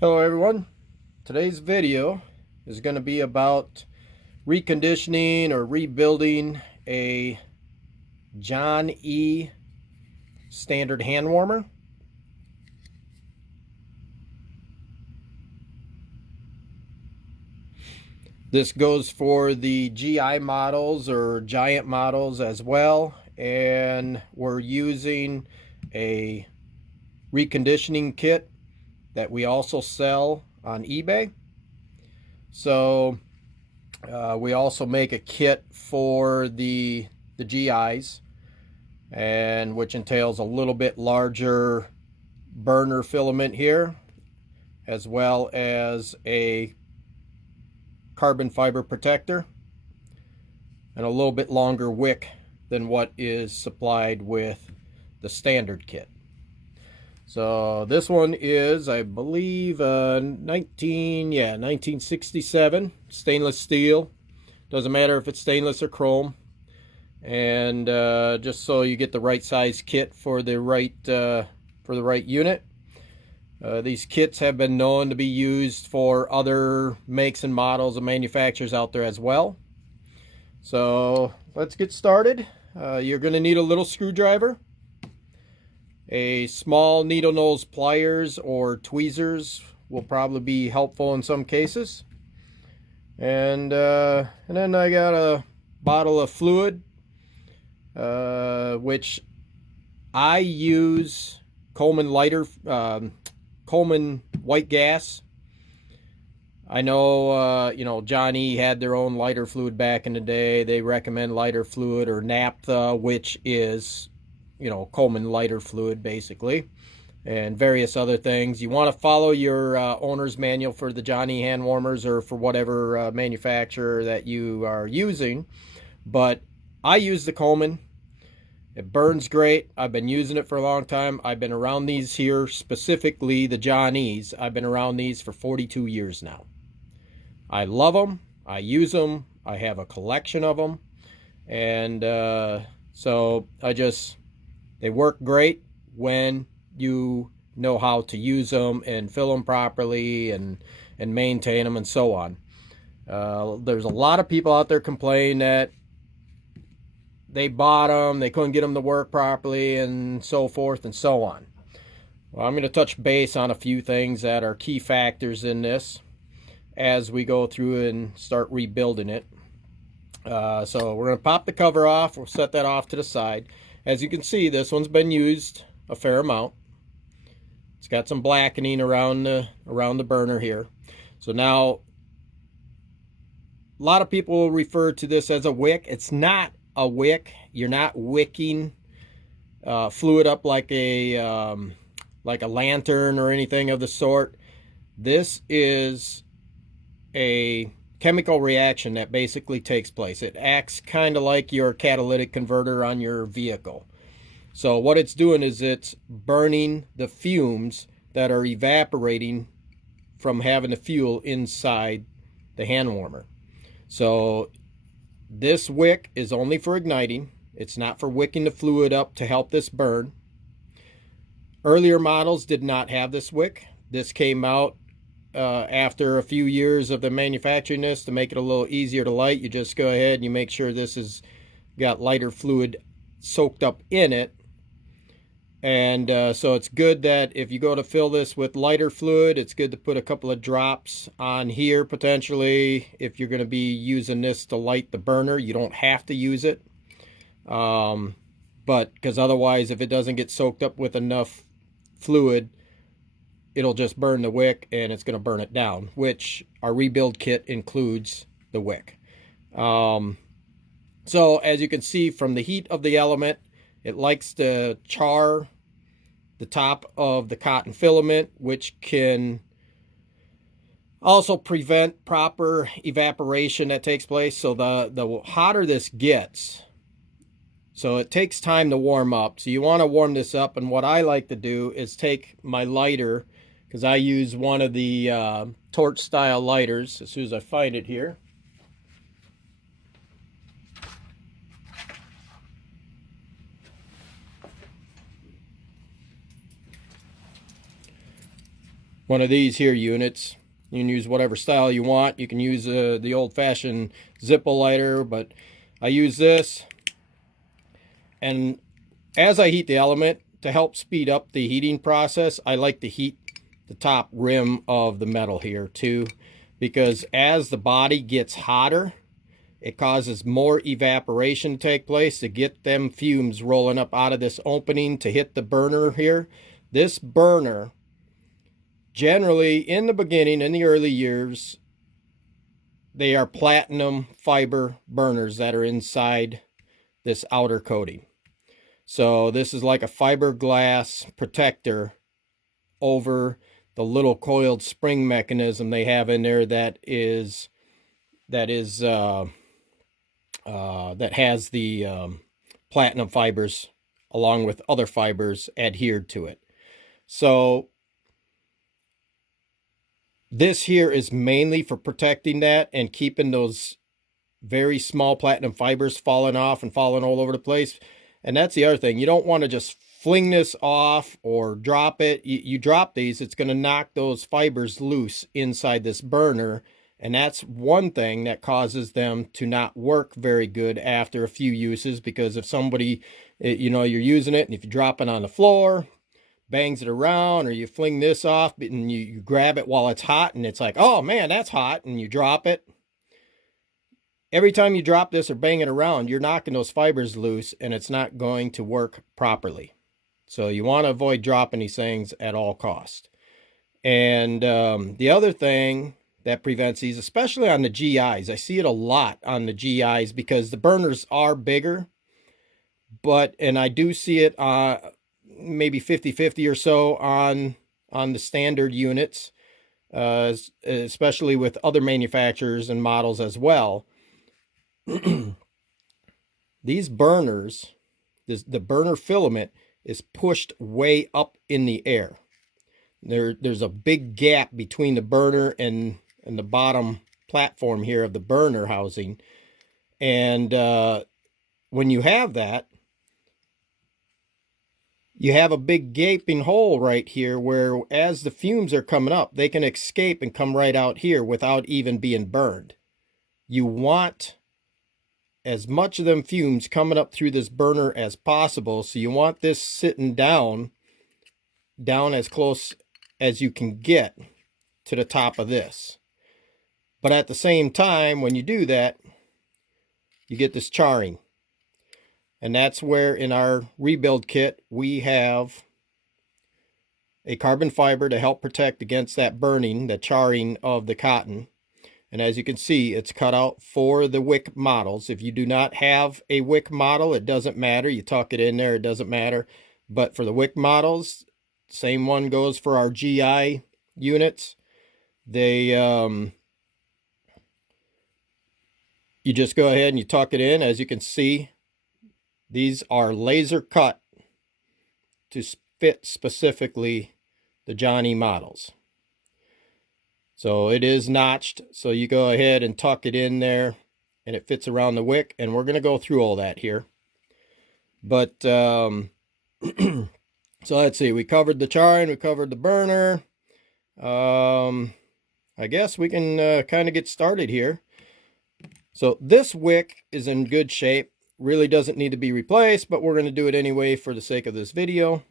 Hello everyone. Today's video is going to be about reconditioning or rebuilding a Jon-E standard hand warmer. This goes for the GI models or giant models as well, and we're using a reconditioning kit that we also sell on eBay. So we also make a kit for the GIs, and which entails a little bit larger burner filament here, as well as a carbon fiber protector and a little bit longer wick than what is supplied with the standard kit. So this one is, I believe, 1967 stainless steel. Doesn't matter if it's stainless or chrome. And just so you get the right size kit for the right unit. These kits have been known to be used for other makes and models and manufacturers out there as well. So let's get started. You're going to need a little screwdriver, a small needle nose pliers or tweezers will probably be helpful in some cases, and then I got a bottle of fluid, which I use Coleman lighter, Coleman white gas. I know, Jon-E had their own lighter fluid back in the day. They recommend lighter fluid or naphtha, which is, Coleman lighter fluid basically, and various other things. You want to follow your owner's manual for the Jon-E hand warmers or for whatever manufacturer that you are using. But I use the Coleman. It burns great. I've been using it for a long time. I've been around these here, specifically the Jon-Es. I've been around these for 42 years now. I love them. I use them. I have a collection of them. And so they work great when you know how to use them and fill them properly and maintain them and so on. There's a lot of people out there complain that they bought them, they couldn't get them to work properly, and so forth and so on. Well, I'm going to touch base on a few things that are key factors in this as we go through and start rebuilding it. So we're going to pop the cover off. We'll set that off to the side. As you can see, this one's been used a fair amount. It's got some blackening around the burner here. So now, a lot of people will refer to this as a wick. It's not a wick. You're not wicking fluid up like a lantern or anything of the sort. This is a chemical reaction that basically takes place. It acts kind of like your catalytic converter on your vehicle. So what it's doing is it's burning the fumes that are evaporating from having the fuel inside the hand warmer. So this wick is only for igniting. It's not for wicking the fluid up to help this burn. Earlier models did not have this wick. This came out after a few years of the manufacturing this to make it a little easier to light. You just go ahead and you make sure this has got lighter fluid soaked up in it. And so it's good that if you go to fill this with lighter fluid, it's good to put a couple of drops on here potentially. If you're going to be using this to light the burner, you don't have to use it. But because otherwise, if it doesn't get soaked up with enough fluid, it'll just burn the wick and it's going to burn it down, which our rebuild kit includes the wick. So as you can see from the heat of the element, it likes to char the top of the cotton filament, which can also prevent proper evaporation that takes place. So the hotter this gets, so it takes time to warm up. So you want to warm this up. And what I like to do is take my lighter, because I use one of the torch style lighters as soon as I find it here. one of these here units. You can use whatever style you want. You can use the old-fashioned Zippo lighter, but I use this. And as I heat the element, to help speed up the heating process, I like to heat the top rim of the metal here too, because as the body gets hotter, it causes more evaporation to take place to get them fumes rolling up out of this opening to hit the burner here. This burner, generally in the beginning, in the early years, they are platinum fiber burners that are inside this outer coating. So this is like a fiberglass protector over the little coiled spring mechanism they have in there that has the platinum fibers along with other fibers adhered to it. So this here is mainly for protecting that and keeping those very small platinum fibers falling off and falling all over the place. And that's the other thing. You don't want to just fling this off or drop it. You drop these, it's going to knock those fibers loose inside this burner. And that's one thing that causes them to not work very good after a few uses, because if somebody, you know, you're using it and if you drop it on the floor, bangs it around, or you fling this off and you grab it while it's hot and it's like, oh man, that's hot, and you drop it. Every time you drop this or bang it around, you're knocking those fibers loose and it's not going to work properly. So you want to avoid dropping these things at all costs. And the other thing that prevents these, especially on the GIs, I see it a lot on the GIs because the burners are bigger, and I do see it maybe 50-50 or so on the standard units, especially with other manufacturers and models as well. These burners, the burner filament is pushed way up in the air. There's a big gap between the burner and the bottom platform here of the burner housing. And when you have that, you have a big gaping hole right here where as the fumes are coming up, they can escape and come right out here without even being burned. You want as much of them fumes coming up through this burner as possible. So you want this sitting down as close as you can get to the top of this. But at the same time, when you do that, you get this charring. And that's where in our rebuild kit, we have a carbon fiber to help protect against that burning, the charring of the cotton. And as you can see, it's cut out for the wick models. If you do not have a wick model, it doesn't matter. You tuck it in there, it doesn't matter. But for the wick models, same one goes for our GI units. They, you just go ahead and you tuck it in. As you can see, these are laser cut to fit specifically the Jon-E models. So it is notched, so you go ahead and tuck it in there and it fits around the wick, and we're going to go through all that here. But so let's see, we covered the charring, we covered the burner. I guess we can kind of get started here. So this wick is in good shape, really doesn't need to be replaced, but we're going to do it anyway for the sake of this video.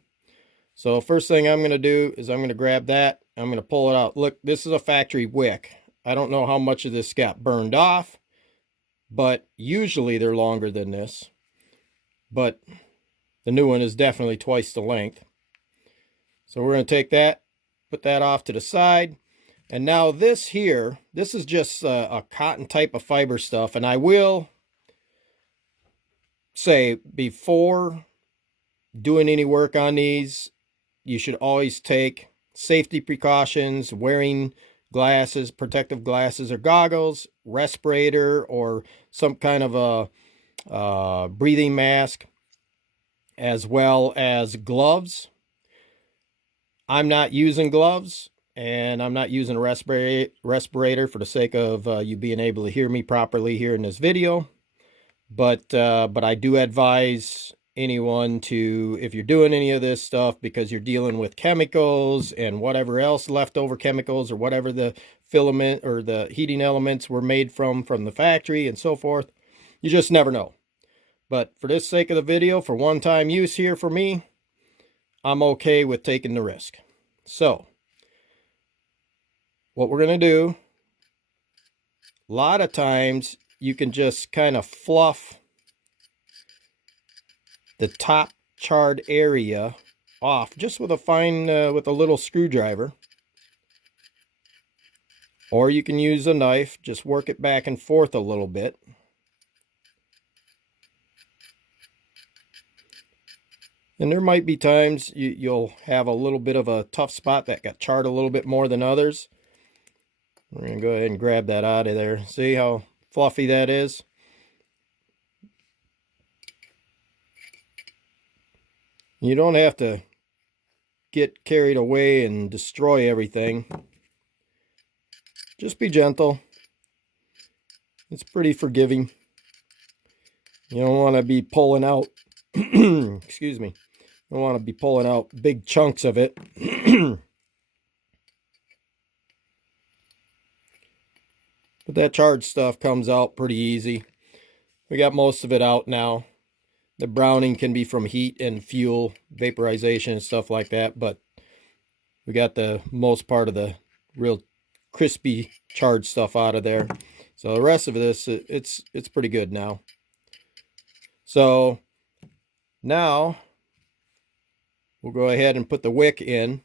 So first thing I'm going to do is I'm going to grab that. I'm going to pull it out. Look, this is a factory wick. I don't know how much of this got burned off, but usually they're longer than this. But the new one is definitely twice the length. So we're going to take that, put that off to the side. And now this here, this is just a cotton type of fiber stuff. And I will say, before doing any work on these, you should always take safety precautions, wearing glasses, protective glasses or goggles, respirator, or some kind of a breathing mask, as well as gloves. I'm not using gloves, and I'm not using a respirator for the sake of you being able to hear me properly here in this video. But I do advise anyone to, if you're doing any of this stuff, because you're dealing with chemicals and whatever else, leftover chemicals or whatever the filament or the heating elements were made from the factory and so forth. You just never know. But for this sake of the video, for one-time use here for me, I'm okay with taking the risk. So, what we're going to do, a lot of times you can just kind of fluff the top charred area off just with a fine, with a little screwdriver. Or you can use a knife, just work it back and forth a little bit. And there might be times you'll have a little bit of a tough spot that got charred a little bit more than others. We're going to go ahead and grab that out of there. See how fluffy that is? You don't have to get carried away and destroy everything. Just be gentle. It's pretty forgiving. You don't want to be pulling out, excuse me, you don't want to be pulling out big chunks of it. But that charred stuff comes out pretty easy. We got most of it out now. The browning can be from heat and fuel, vaporization and stuff like that, but we got the most part of the real crispy charred stuff out of there. So the rest of this, it's pretty good now. So now we'll go ahead and put the wick in.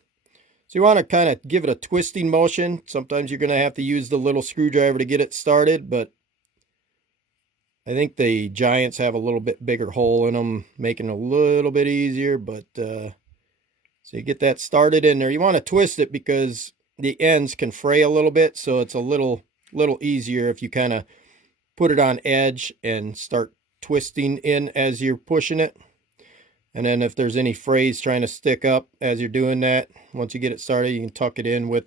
So you want to kind of give it a twisting motion. Sometimes you're going to have to use the little screwdriver to get it started, but I think the Giants have a little bit bigger hole in them, making it a little bit easier. But so you get that started in there. You want to twist it because the ends can fray a little bit, so it's a little easier if you kind of put it on edge and start twisting in as you're pushing it. And then if there's any frays trying to stick up as you're doing that, once you get it started, you can tuck it in with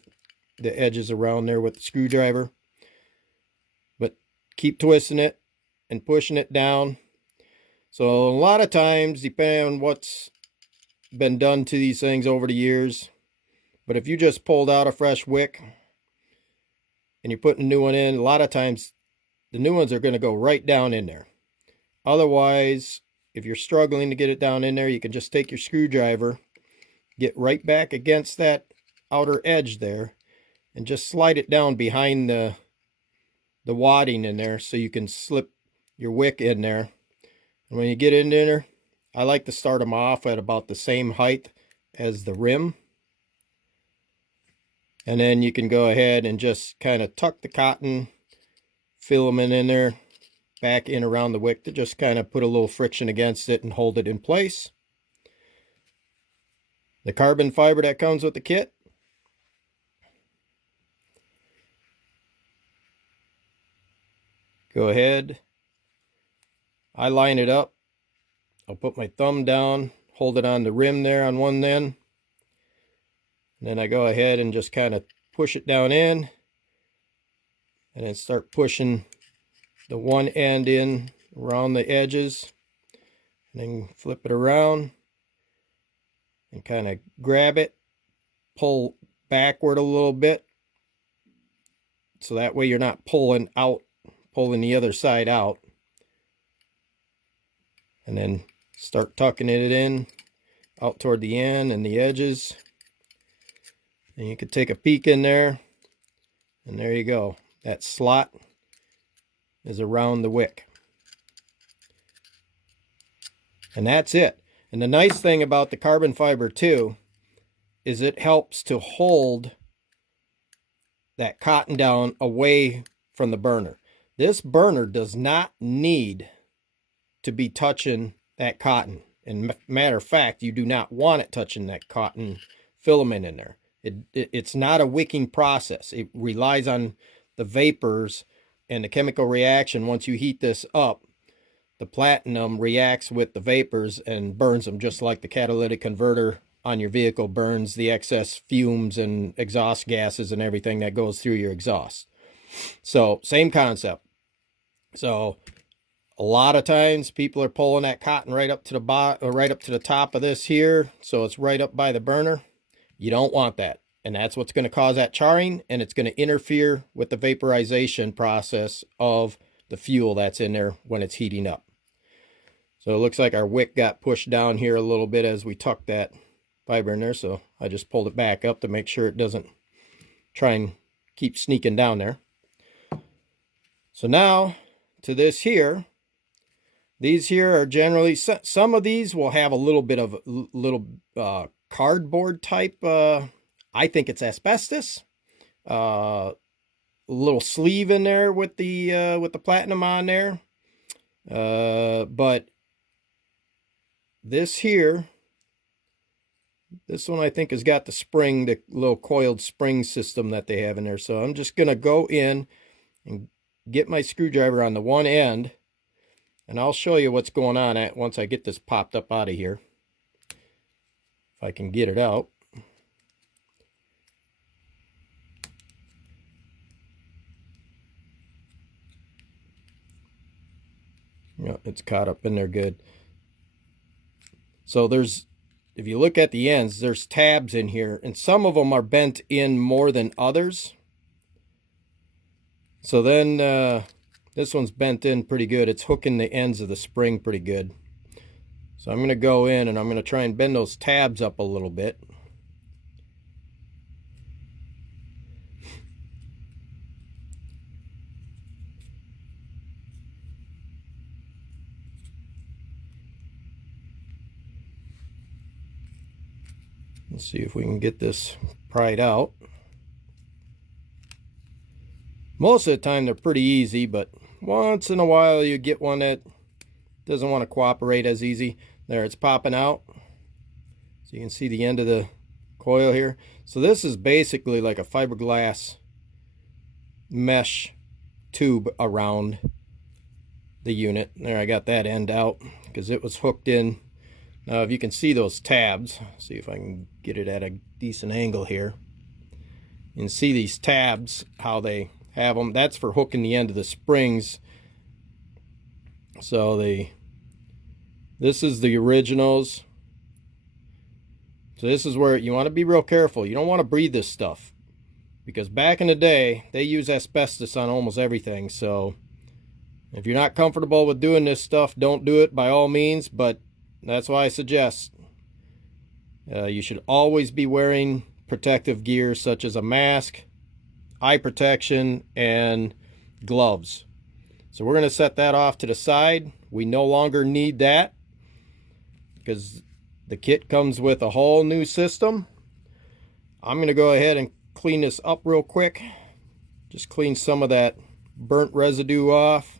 the edges around there with the screwdriver. But keep twisting it and pushing it down. So a lot of times, depending on what's been done to these things over the years, but if you just pulled out a fresh wick and you're putting a new one in, a lot of times the new ones are going to go right down in there. Otherwise, if you're struggling to get it down in there, you can just take your screwdriver, get right back against that outer edge there, and just slide it down behind the wadding in there so you can slip your wick in there. And when you get in there, I like to start them off at about the same height as the rim. And then you can go ahead and just kind of tuck the cotton filament in there, back in around the wick to just kind of put a little friction against it and hold it in place. The carbon fiber that comes with the kit. Go ahead. I line it up. I'll put my thumb down, hold it on the rim there on one end. And then I go ahead and just kind of push it down in. And then start pushing the one end in around the edges. And then flip it around. And kind of grab it. Pull backward a little bit. So that way you're not pulling the other side out. And then start tucking it in out toward the end and the edges. And you could take a peek in there. And there you go. That slot is around the wick. And that's it. And the nice thing about the carbon fiber too is it helps to hold that cotton down away from the burner. This burner does not need to be touching that cotton. And matter of fact, you do not want it touching that cotton filament in there. It's not a wicking process. It relies on the vapors and the chemical reaction. Once you heat this up, the platinum reacts with the vapors and burns them, just like the catalytic converter on your vehicle burns the excess fumes and exhaust gases and everything that goes through your exhaust. So same concept. So A lot of times people are pulling that cotton right up to the bottom, or right up to the top of this here, so it's right up by the burner. You don't want that, and that's what's going to cause that charring, and it's going to interfere with the vaporization process of the fuel that's in there when it's heating up. So it looks like our wick got pushed down here a little bit as we tucked that fiber in there, so I just pulled it back up to make sure it doesn't try and keep sneaking down there. So now to this here, these here are generally, some of these will have a little bit of cardboard type, I think it's asbestos, a little sleeve in there with the platinum on there, but this here, this one I think has got the spring, the little coiled spring system that they have in there. So I'm just going to go in and get my screwdriver on the one end, and I'll show you what's going on once I get this popped up out of here. If I can get it out. Yeah, it's caught up in there good. So if you look at the ends, there's tabs in here, and some of them are bent in more than others. So then this one's bent in pretty good. It's hooking the ends of the spring pretty good. So I'm going to go in and I'm going to try and bend those tabs up a little bit. Let's see if we can get this pried out. Most of the time they're pretty easy, but once in a while you get one that doesn't want to cooperate as easy. There, it's popping out. So you can see the end of the coil here. So this is basically like a fiberglass mesh tube around the unit. There, I got that end out because it was hooked in. Now, if you can see those tabs, see if I can get it at a decent angle here. You can see these tabs, how they have them. That's for hooking the end of the springs. So this is the originals. So this is where you want to be real careful. You don't want to breathe this stuff, because back in the day, they use asbestos on almost everything. So if you're not comfortable with doing this stuff, don't do it by all means, but that's why I suggest you should always be wearing protective gear such as a mask, eye protection, and gloves. So we're going to set that off to the side. We no longer need that because the kit comes with a whole new system. I'm going to go ahead and clean this up real quick. Just clean some of that burnt residue off.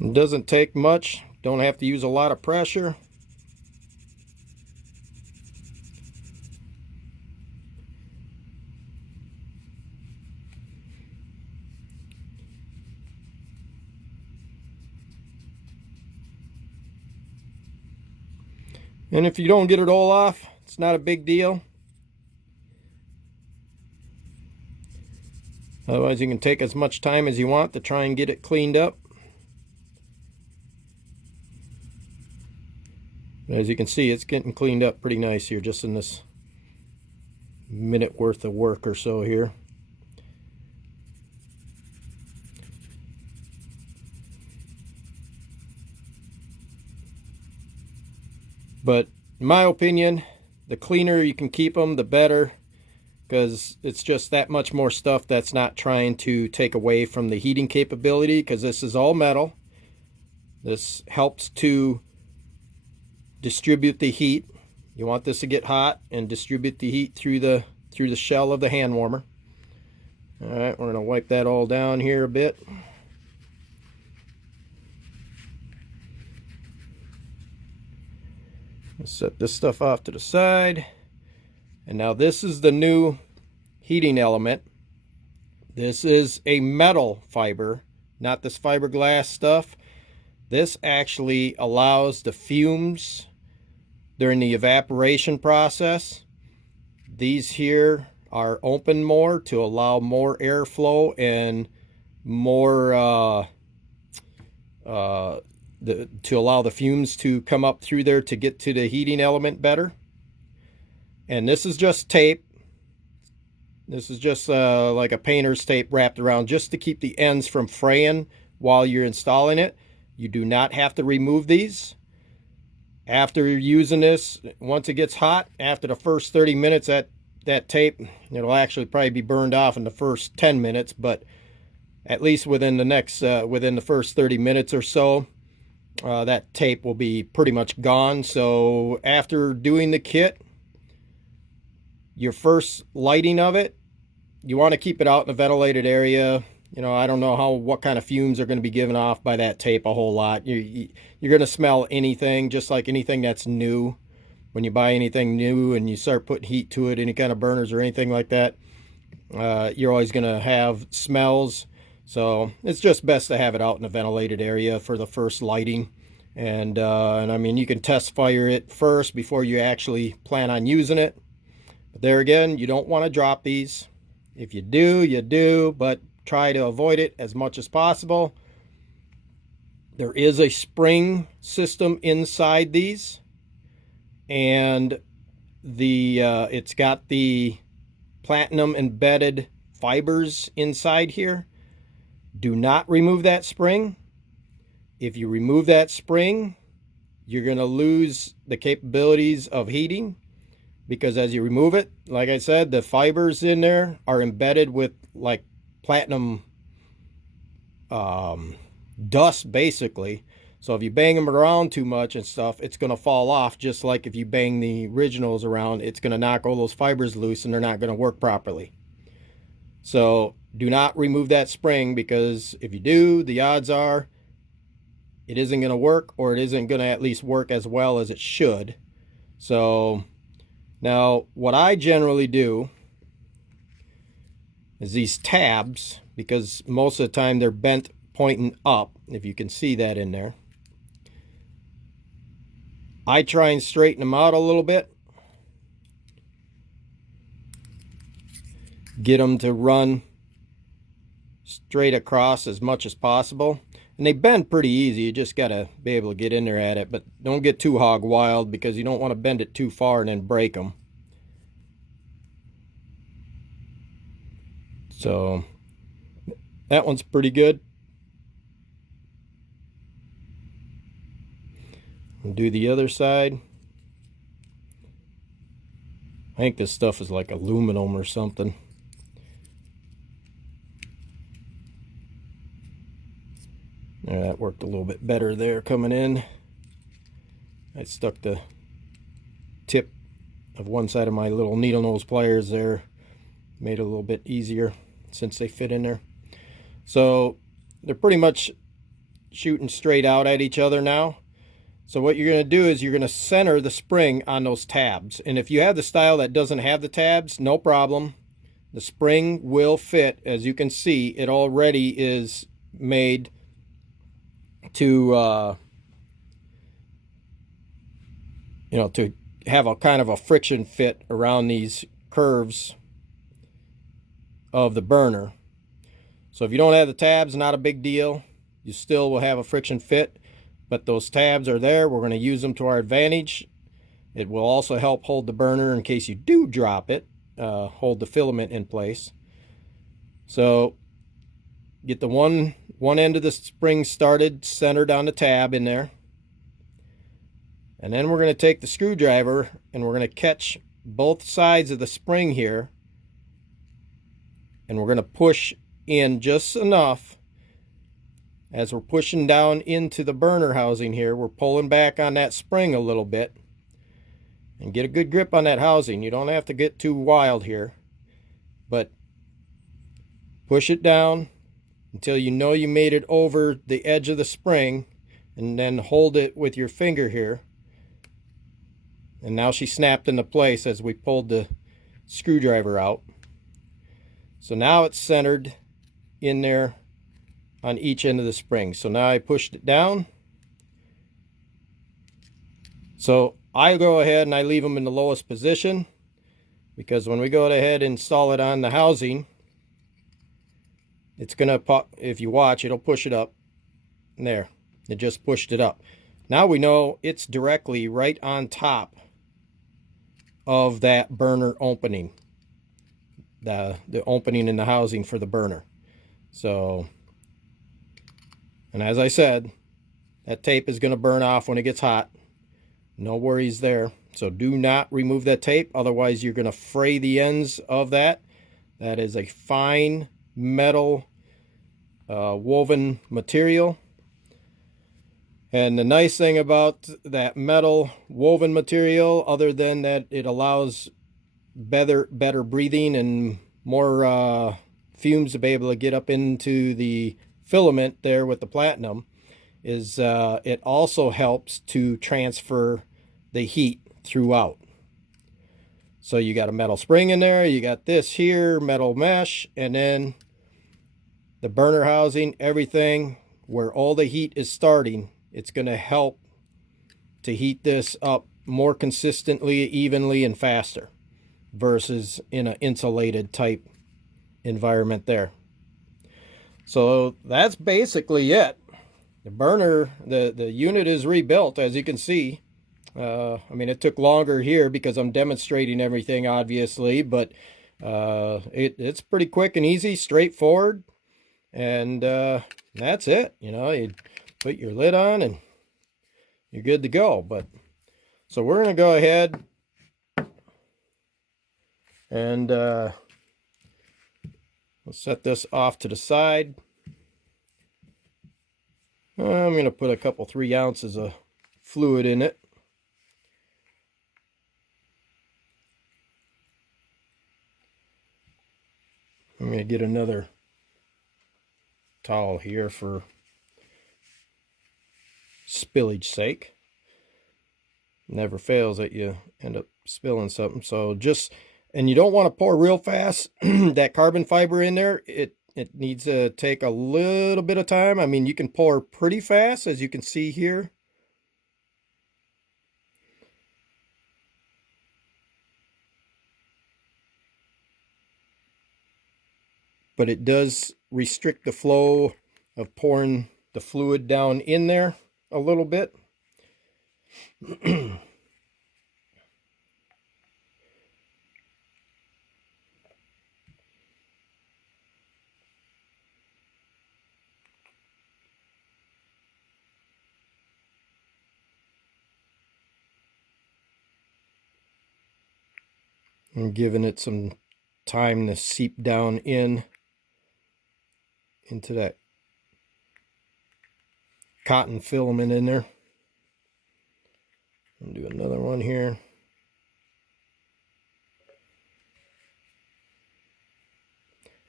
It doesn't take much. Don't have to use a lot of pressure. And if you don't get it all off, it's not a big deal. Otherwise, you can take as much time as you want to try and get it cleaned up. As you can see, it's getting cleaned up pretty nice here, just in this minute worth of work or so here. But in my opinion, the cleaner you can keep them, the better, because it's just that much more stuff that's not trying to take away from the heating capability, because this is all metal. This helps to distribute the heat. You want this to get hot and distribute the heat through the shell of the hand warmer. All right, we're going to wipe that all down here a bit. Let's set this stuff off to the side. And now this is the new heating element. This is a metal fiber, not this fiberglass stuff. This actually allows the fumes during the evaporation process. These here are open more to allow more airflow and more to allow the fumes to come up through there to get to the heating element better. And this is just tape. This is just like a painter's tape wrapped around just to keep the ends from fraying while you're installing it. You do not have to remove these. After using this, once it gets hot, after the first 30 minutes, that tape, it'll actually probably be burned off in the first 10 minutes, but at least within the first 30 minutes or so, that tape will be pretty much gone. So after doing the kit, your first lighting of it, you want to keep it out in a ventilated area. You know, I don't know what kind of fumes are going to be given off by that tape a whole lot. You're going to smell anything, just like anything that's new. When you buy anything new and you start putting heat to it, any kind of burners or anything like that, you're always going to have smells. So it's just best to have it out in a ventilated area for the first lighting. And I mean, you can test fire it first before you actually plan on using it. But there again, you don't want to drop these. If you do, you do, but try to avoid it as much as possible. There is a spring system inside these, and it's got the platinum embedded fibers inside here. Do not remove that spring. If you remove that spring, you're going to lose the capabilities of heating, because as you remove it, like I said, the fibers in there are embedded with like platinum dust basically. So if you bang them around too much and stuff, it's going to fall off, just like if you bang the originals around, it's going to knock all those fibers loose and they're not going to work properly. So do not remove that spring, because if you do, the odds are it isn't going to work, or it isn't going to at least work as well as it should. So now what I generally do is these tabs, because most of the time they're bent pointing up, if you can see that in there. I try and straighten them out a little bit. Get them to run straight across as much as possible. And they bend pretty easy. You just got to be able to get in there at it. But don't get too hog wild, because you don't want to bend it too far and then break them. So that one's pretty good. We'll do the other side. I think this stuff is like aluminum or something. Yeah, that worked a little bit better there coming in. I stuck the tip of one side of my little needle nose pliers there. Made it a little bit easier since they fit in there. So they're pretty much shooting straight out at each other now. So what you're going to do is you're going to center the spring on those tabs. And if you have the style that doesn't have the tabs, no problem. The spring will fit. As you can see, it already is made to to have a kind of a friction fit around these curves of the burner. So if you don't have the tabs, not a big deal. You still will have a friction fit, but those tabs are there. We're going to use them to our advantage. It will also help hold the burner in case you do drop it, hold the filament in place. So get the one end of the spring started, centered on the tab in there. And then we're going to take the screwdriver and we're going to catch both sides of the spring here. And we're going to push in just enough. As we're pushing down into the burner housing here, we're pulling back on that spring a little bit. And get a good grip on that housing. You don't have to get too wild here. But push it down until you know you made it over the edge of the spring, and then hold it with your finger here. And now she snapped into place as we pulled the screwdriver out. So now it's centered in there on each end of the spring. So now I pushed it down. So I go ahead and I leave them in the lowest position, because when we go ahead and install it on the housing, it's gonna pop. If you watch, it'll push it up. And there, it just pushed it up. Now we know it's directly right on top of that burner opening, the opening in the housing for the burner. So, and as I said, that tape is going to burn off when it gets hot. No worries there. So do not remove that tape, otherwise you're going to fray the ends of that. That is a fine metal woven material. And the nice thing about that metal woven material, other than that it allows better breathing and more fumes to be able to get up into the filament there with the platinum, is it also helps to transfer the heat throughout. So you got a metal spring in there, you got this here, metal mesh, and then the burner housing, everything where all the heat is starting. It's going to help to heat this up more consistently, evenly, and faster versus in an insulated type environment there. So that's basically it. The burner, the unit is rebuilt, as you can see. I mean, it took longer here because I'm demonstrating everything, obviously, but it's pretty quick and easy, straightforward, and that's it. You know, you put your lid on and you're good to go. But so we're going to go ahead and we'll set this off to the side. I'm going to put a couple 3 ounces of fluid in it. I'm going to get another towel here for spillage sake. Never fails that you end up spilling something. So just, and you don't want to pour real fast. That carbon fiber in there, it needs to take a little bit of time. I mean, you can pour pretty fast, as you can see here. But it does restrict the flow of pouring the fluid down in there a little bit. I'm giving it some time to seep down into that cotton filament in there. I'll do another one here.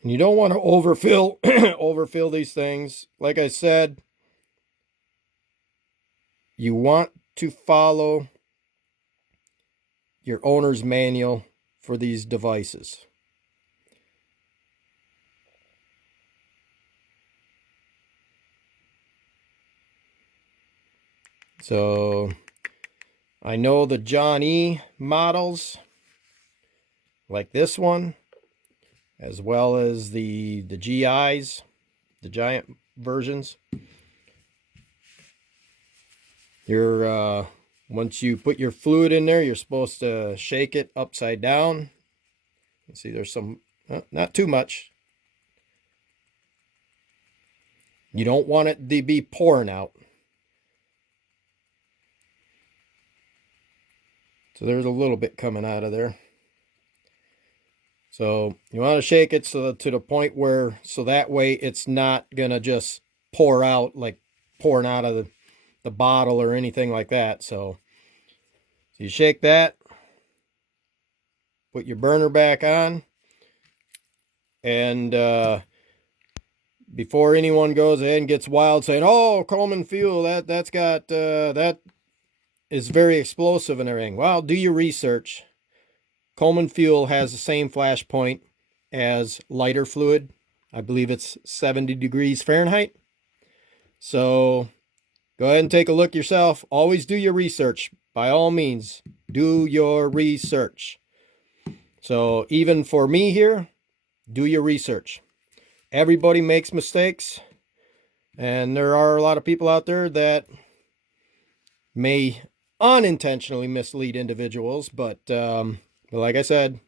And you don't want to overfill these things. Like I said, you want to follow your owner's manual for these devices. So I know the Jon-E models, like this one, as well as the GIs, the giant versions. You're once you put your fluid in there, you're supposed to shake it upside down. You see there's some, not too much. You don't want it to be pouring out. So there's a little bit coming out of there. So you want to shake it so to the point where, so that way it's not gonna just pour out, like pouring out of the bottle or anything like that. So you shake that, put your burner back on, and before anyone goes ahead and gets wild saying, "Oh, Coleman fuel, that's got that is very explosive and everything," well, do your research. Coleman fuel has the same flash point as lighter fluid. I believe it's 70 degrees Fahrenheit. So go ahead and take a look yourself. Always do your research. By all means, do your research. So even for me here, do your research. Everybody makes mistakes, and there are a lot of people out there that may unintentionally mislead individuals, but like I said,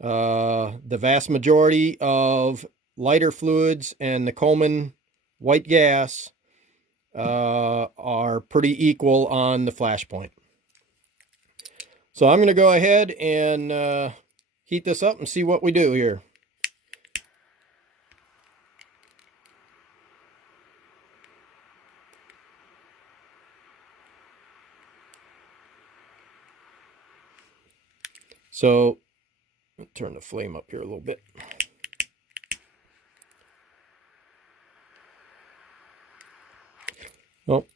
the vast majority of lighter fluids and the Coleman white gas are pretty equal on the flash point. So I'm going to go ahead and heat this up and see what we do here. So turn the flame up here a little bit. Well,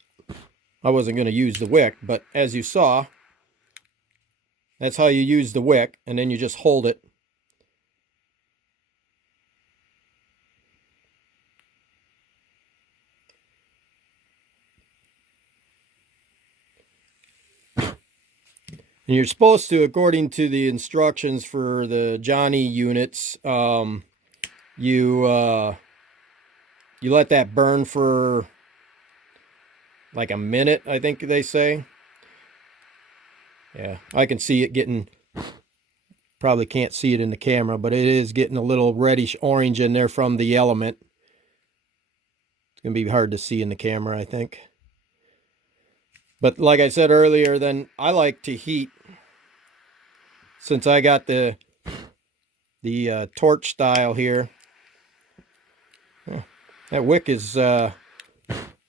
I wasn't going to use the wick, but as you saw, that's how you use the wick, and then you just hold it. And you're supposed to, according to the instructions for the Jon-E units, you let that burn for like a minute, I think they say. Yeah, I can see it getting, probably can't see it in the camera, but it is getting a little reddish orange in there from the element. It's going to be hard to see in the camera, I think. But like I said earlier, then I like to heat, since I got the torch style here. That wick is, that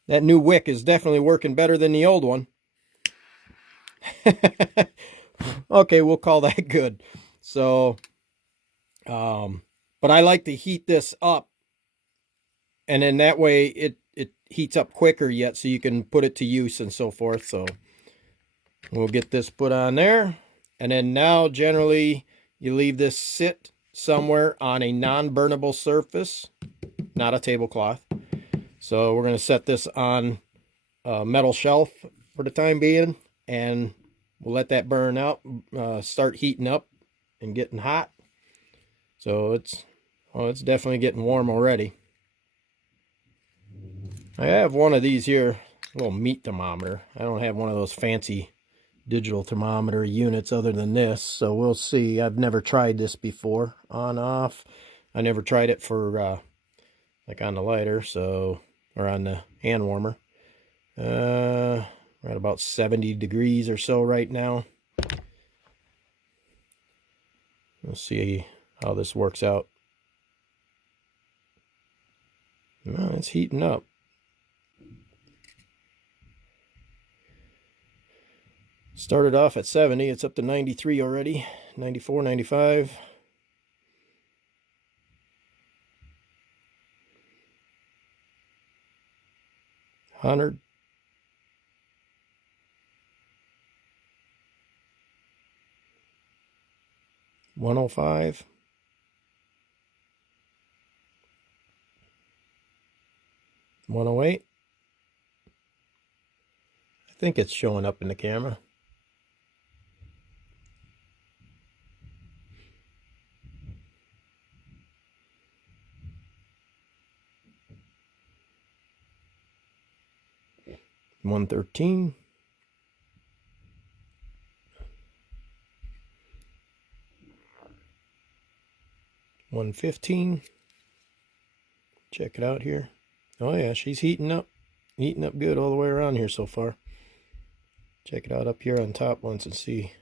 new wick is definitely working better than the old one. Okay, we'll call that good. So, but I like to heat this up, and then that way it heats up quicker yet, so you can put it to use and so forth. So we'll get this put on there, and then now generally you leave this sit somewhere on a non-burnable surface, not a tablecloth. So we're going to set this on a metal shelf for the time being, and we'll let that burn out, start heating up and getting hot. So it's definitely getting warm already. I have one of these here, a little meat thermometer. I don't have one of those fancy digital thermometer units other than this, so we'll see. I've never tried this before, on off. I never tried it for like on the lighter, so, or on the hand warmer. We're at about 70 degrees or so right now. Let's see how this works out. Well, it's heating up. Started off at 70, it's up to 93 already, 94, 95. 100. 105. 108. I think it's showing up in the camera. 113. 115. Check it out here. Oh yeah, she's heating up good all the way around here so far. Check it out up here on top once and see.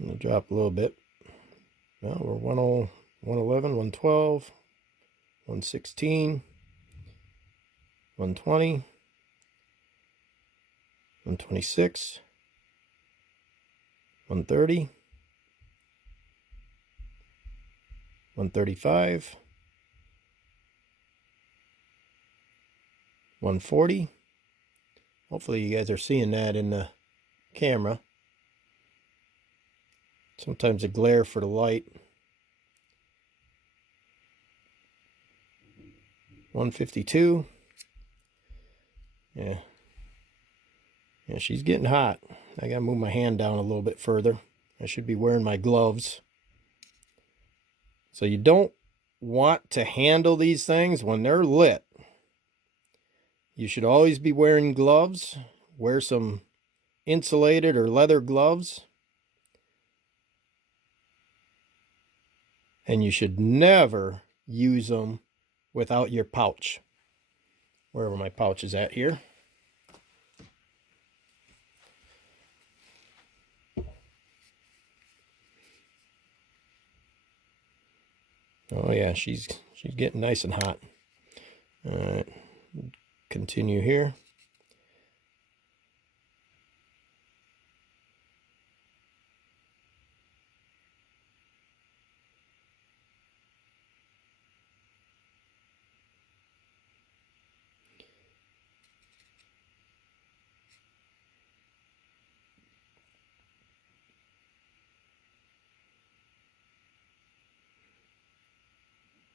I'm gonna drop a little bit. Well, we're 111, 112, 116, 120, 126, 130, 135, 140. Hopefully you guys are seeing that in the camera. Sometimes the glare for the light 152. Yeah, she's getting hot. I gotta move my hand down a little bit further. I should be wearing my gloves. So you don't want to handle these things when they're lit. You should always be wearing gloves. Wear some insulated or leather gloves. And you should never use them without your pouch. Wherever my pouch is at here. Oh yeah, she's getting nice and hot. All right, continue here.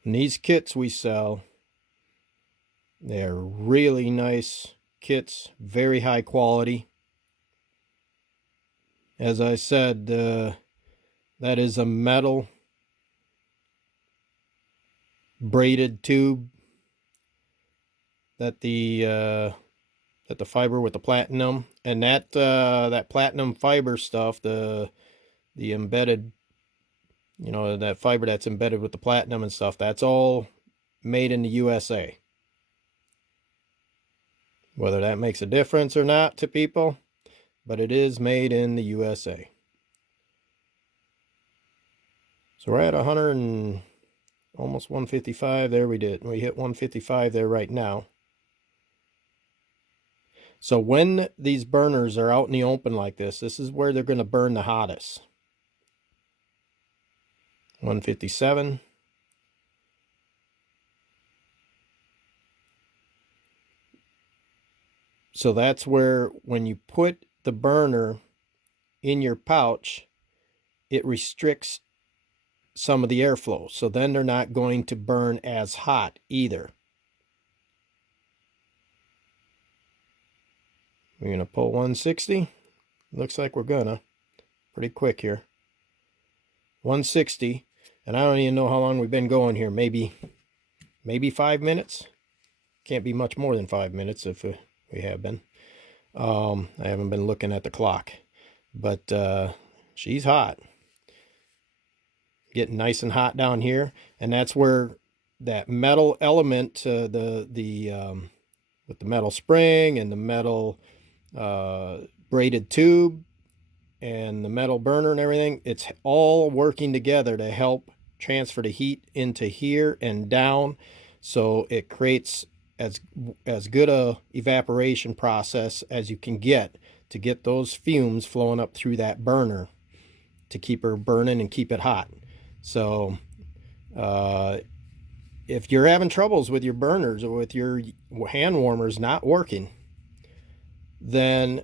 And these kits we sell, they're really nice kits, very high quality. As I said, that is a metal braided tube that the fiber with the platinum, and that platinum fiber stuff, the embedded, you know, that fiber that's embedded with the platinum and stuff, that's all made in the USA. Whether that makes a difference or not to people, but it is made in the USA. So we're at 100 and almost 155. There we hit 155 there right now. So when these burners are out in the open like this is where they're going to burn the hottest. 157. So that's where, when you put the burner in your pouch, it restricts some of the airflow. So then they're not going to burn as hot either. We're going to pull 160. Looks like we're gonna. Pretty quick here. 160. And I don't even know how long we've been going here. Maybe 5 minutes. Can't be much more than 5 minutes if we have been. I haven't been looking at the clock. But she's hot. Getting nice and hot down here. And that's where that metal element, with the metal spring and the metal braided tube and the metal burner and everything, it's all working together to help transfer the heat into here and down, so it creates as good a evaporation process as you can get to get those fumes flowing up through that burner to keep her burning and keep it hot. So if you're having troubles with your burners or with your hand warmers not working, then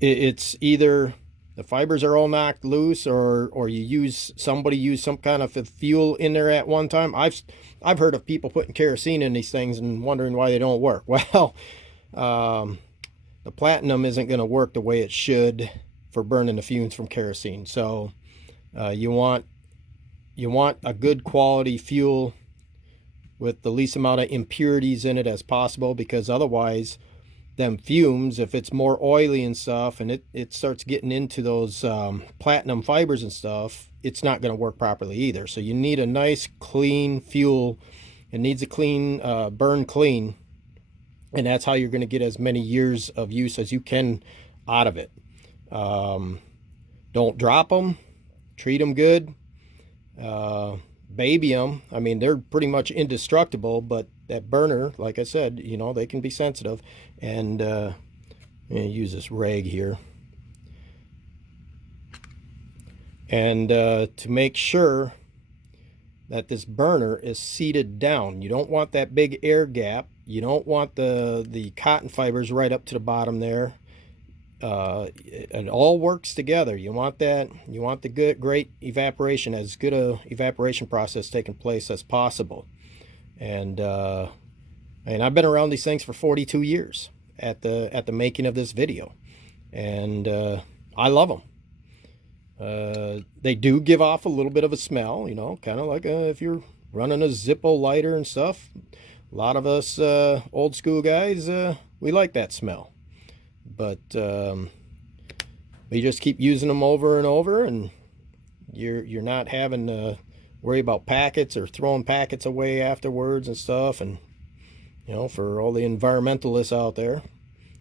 it's either the fibers are all knocked loose, or somebody used some kind of fuel in there at one time. I've heard of people putting kerosene in these things and wondering why they don't work. Well, the platinum isn't going to work the way it should for burning the fumes from kerosene. So you want a good quality fuel with the least amount of impurities in it as possible, because otherwise them fumes, if it's more oily and stuff and it starts getting into those platinum fibers and stuff, it's not going to work properly either. So you need a nice clean fuel. It needs a clean burn clean, and that's how you're going to get as many years of use as you can out of it. Don't drop them. Treat them good. Baby them. I mean, they're pretty much indestructible, but that burner, like I said, you know, they can be sensitive. And I'm going to use this rag here. And to make sure that this burner is seated down. You don't want that big air gap. You don't want the cotton fibers right up to the bottom there. It all works together. You want that. You want the great evaporation, as good a evaporation process taking place as possible. And I've been around these things for 42 years at the making of this video, and I love them. They do give off a little bit of a smell, you know, kind of like if you're running a Zippo lighter and stuff. A lot of us old school guys, we like that smell. But we just keep using them over and over, and you're not having to worry about packets or throwing packets away afterwards and stuff. And you know, for all the environmentalists out there,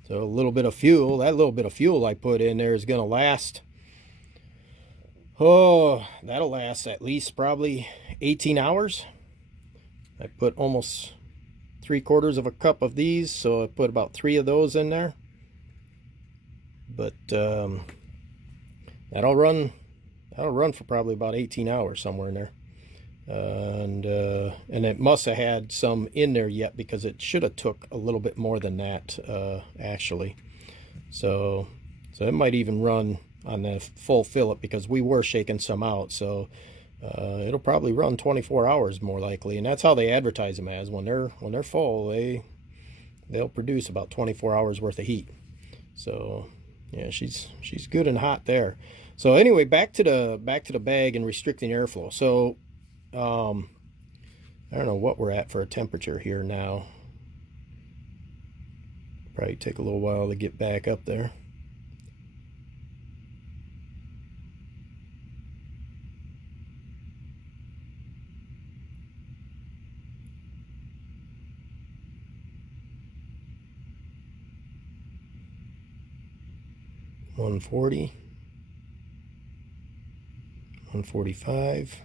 so a little bit of fuel, that little bit of fuel I put in there is going to last. Oh, that'll last at least probably 18 hours. I put almost 3/4 of a cup of these, so I put about 3 of those in there. But that'll run for probably about 18 hours, somewhere in there. And it must have had some in there yet, because it should have took a little bit more than that, actually. So it might even run on the full fill-up, because we were shaking some out. So it'll probably run 24 hours more likely, and that's how they advertise them as. When they're full, they'll produce about 24 hours worth of heat. So yeah, she's good and hot there. So anyway, back to the bag and restricting airflow. So I don't know what we're at for a temperature here now. Probably take a little while to get back up there. $140, $145,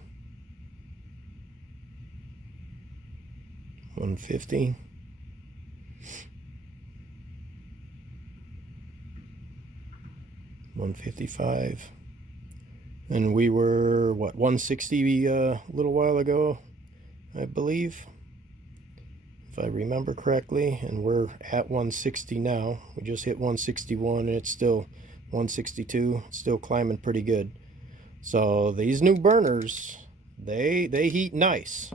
$150, $155, and we were what, $160 a little while ago, I believe, if I remember correctly, and we're at $160 now. We just hit $161, and it's still $162, still climbing pretty good. So these new burners, they heat nice.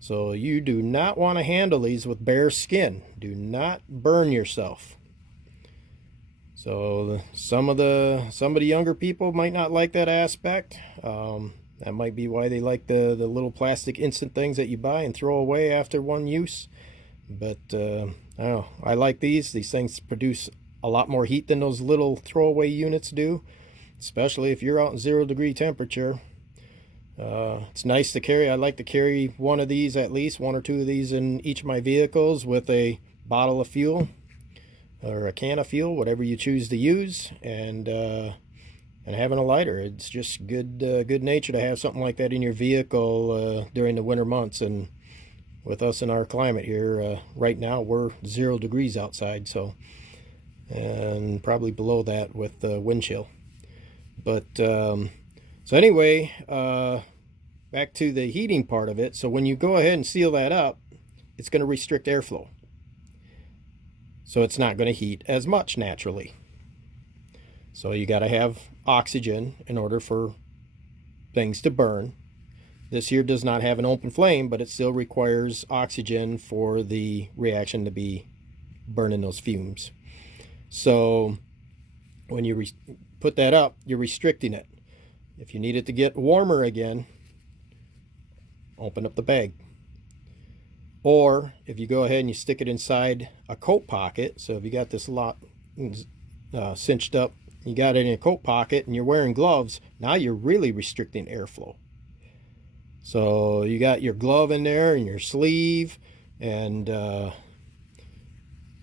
So you do not want to handle these with bare skin. Do not burn yourself. So some of the younger people might not like that aspect. That might be why they like the little plastic instant things that you buy and throw away after one use. But I don't know, I like these. These things produce a lot more heat than those little throwaway units do, especially if you're out in 0-degree temperature. It's nice to carry. I like to carry one of these, at least 1 or 2 of these, in each of my vehicles, with a bottle of fuel or a can of fuel, whatever you choose to use, and having a lighter. It's just good nature to have something like that in your vehicle during the winter months. And with us in our climate here, right now we're 0 degrees outside, so, and probably below that with wind chill. But so anyway, back to the heating part of it. So when you go ahead and seal that up, it's going to restrict airflow, so it's not going to heat as much naturally. So you got to have oxygen in order for things to burn. This here does not have an open flame, but it still requires oxygen for the reaction to be burning those fumes. So when you put that up, you're restricting it. If you need it to get warmer again, open up the bag. Or if you go ahead and you stick it inside a coat pocket, so if you got this lot cinched up, you got it in a coat pocket and you're wearing gloves, now you're really restricting airflow. So you got your glove in there and your sleeve, and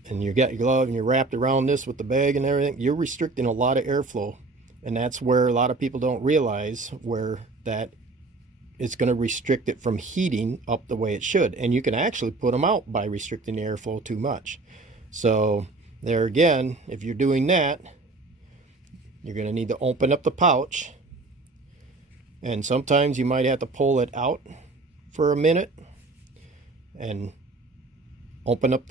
you got your glove and you're wrapped around this with the bag and everything. You're restricting a lot of airflow, and that's where a lot of people don't realize where that it's going to restrict it from heating up the way it should. And you can actually put them out by restricting the airflow too much. So there again, if you're doing that, you're going to need to open up the pouch, and sometimes you might have to pull it out for a minute and open it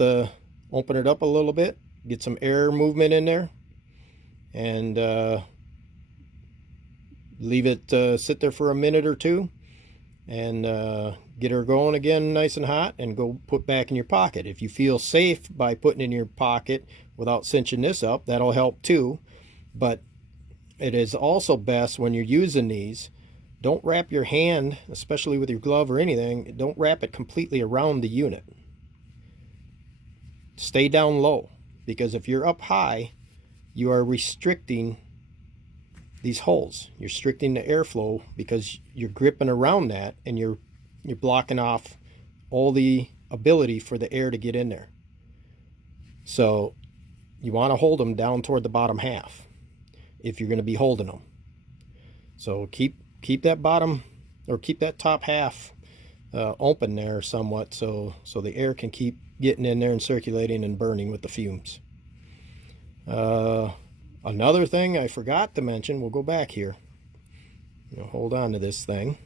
up a little bit, get some air movement in there, and leave it sit there for a minute or two, and get her going again nice and hot, and go put back in your pocket. If you feel safe by putting in your pocket without cinching this up, that'll help too. But it is also best when you're using these, don't wrap your hand, especially with your glove or anything, don't wrap it completely around the unit. Stay down low, because if you're up high, you are restricting these holes. You're restricting the airflow because you're gripping around that, and you're blocking off all the ability for the air to get in there. So you want to hold them down toward the bottom half if you're going to be holding them. So keep that bottom, or keep that top half open there somewhat, so the air can keep getting in there and circulating and burning with the fumes. Another thing I forgot to mention, we'll go back here. Hold on to this thing.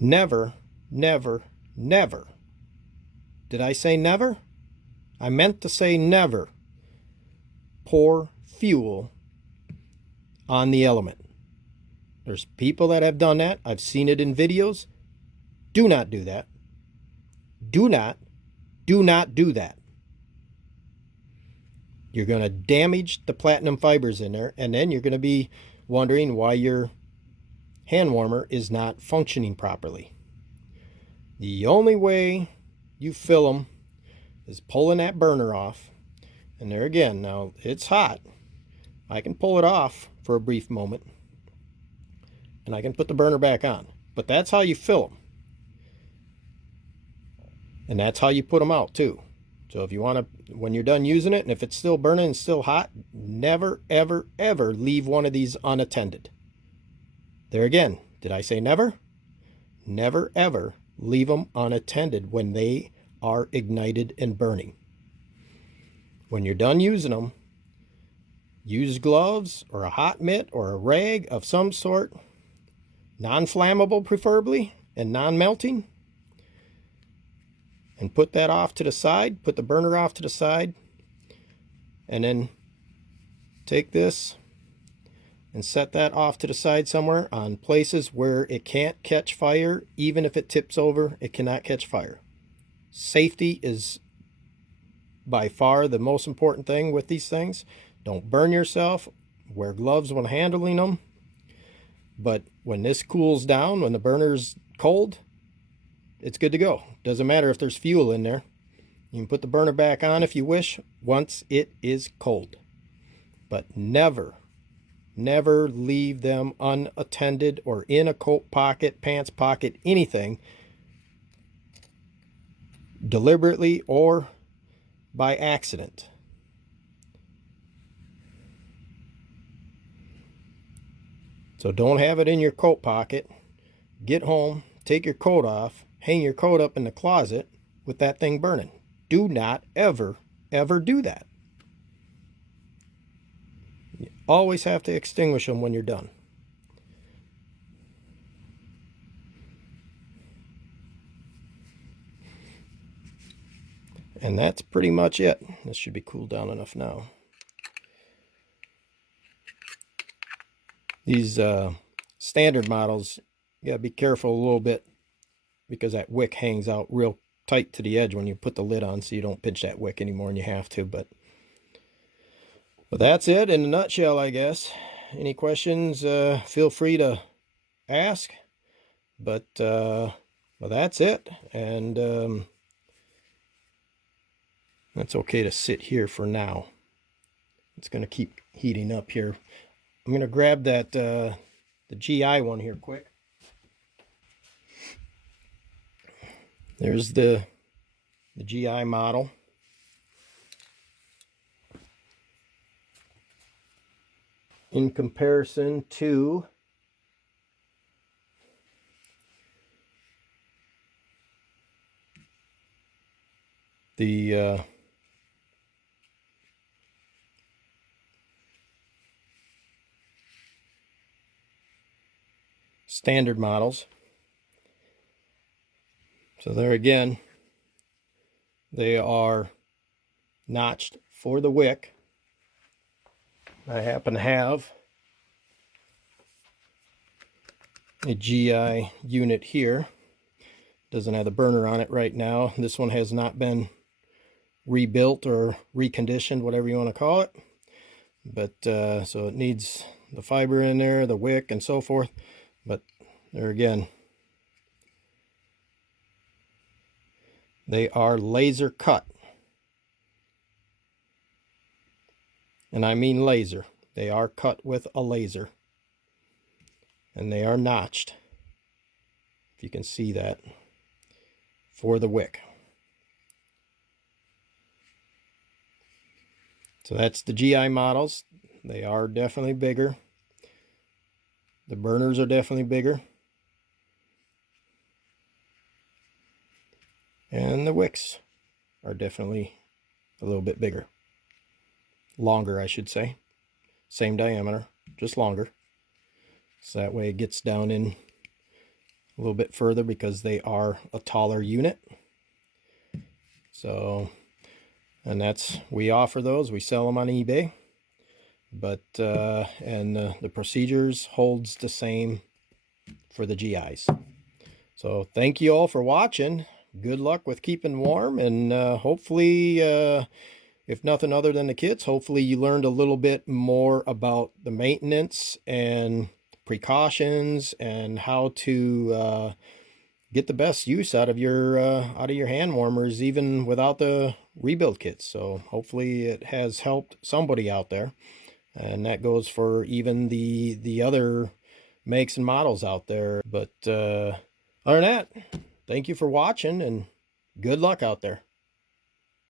Never, never, never. Did I say never? I meant to say never. Pour fuel on the element. There's people that have done that. I've seen it in videos. Do not do that. Do not do that. You're going to damage the platinum fibers in there, and then you're going to be wondering why your hand warmer is not functioning properly. The only way you fill them is pulling that burner off. And there again, now it's hot. I can pull it off for a brief moment, and I can put the burner back on. But that's how you fill them. And that's how you put them out too. So if you want to, when you're done using it, and if it's still burning and still hot, never, ever, ever leave one of these unattended. There again, did I say never? Never, ever leave them unattended when they are ignited and burning. When you're done using them, use gloves or a hot mitt or a rag of some sort, non-flammable preferably, and non-melting, and put that off to the side. Put the burner off to the side, and then take this and set that off to the side somewhere on places where it can't catch fire. Even if it tips over, it cannot catch fire. Safety is by far the most important thing with these things. Don't burn yourself. Wear gloves when handling them. But when this cools down, when the burner's cold, it's good to go. Doesn't matter if there's fuel in there. You can put the burner back on if you wish once it is cold. But never, never leave them unattended or in a coat pocket, pants pocket, anything, deliberately or by accident. So don't have it in your coat pocket. Get home, take your coat off, hang your coat up in the closet with that thing burning. Do not ever, ever do that. You always have to extinguish them when you're done. And that's pretty much it. This should be cooled down enough now. These standard models, you gotta be careful a little bit, because that wick hangs out real tight to the edge when you put the lid on, so you don't pinch that wick anymore and you have to. But that's it in a nutshell, I guess. Any questions, feel free to ask. But well, that's it. And that's okay to sit here for now. It's going to keep heating up here. I'm going to grab that the GI one here quick. There's the GI model. In comparison to the standard models. So there again, They are notched for the wick. I happen to have a GI unit here. Doesn't have the burner on it right now. This one has not been rebuilt or reconditioned, whatever you want to call it. But so it needs the fiber in there, the wick, and so forth. But there again, they are laser cut. And I mean laser. They are cut with a laser. And they are notched, if you can see that, for the wick. So that's the GI models. They are definitely bigger. The burners are definitely bigger. And the wicks are definitely a little bit bigger. Longer, I should say. Same diameter, just longer. So that way it gets down in a little bit further because they are a taller unit. So, and that's, we offer those, we sell them on eBay. But, and the procedures holds the same for the GIs. So thank you all for watching. Good luck with keeping warm, and hopefully, if nothing other than the kids, hopefully you learned a little bit more about the maintenance and precautions and how to get the best use out of your hand warmers, even without the rebuild kits. So hopefully it has helped somebody out there, and that goes for even the other makes and models out there. But other than that, thank you for watching, and good luck out there.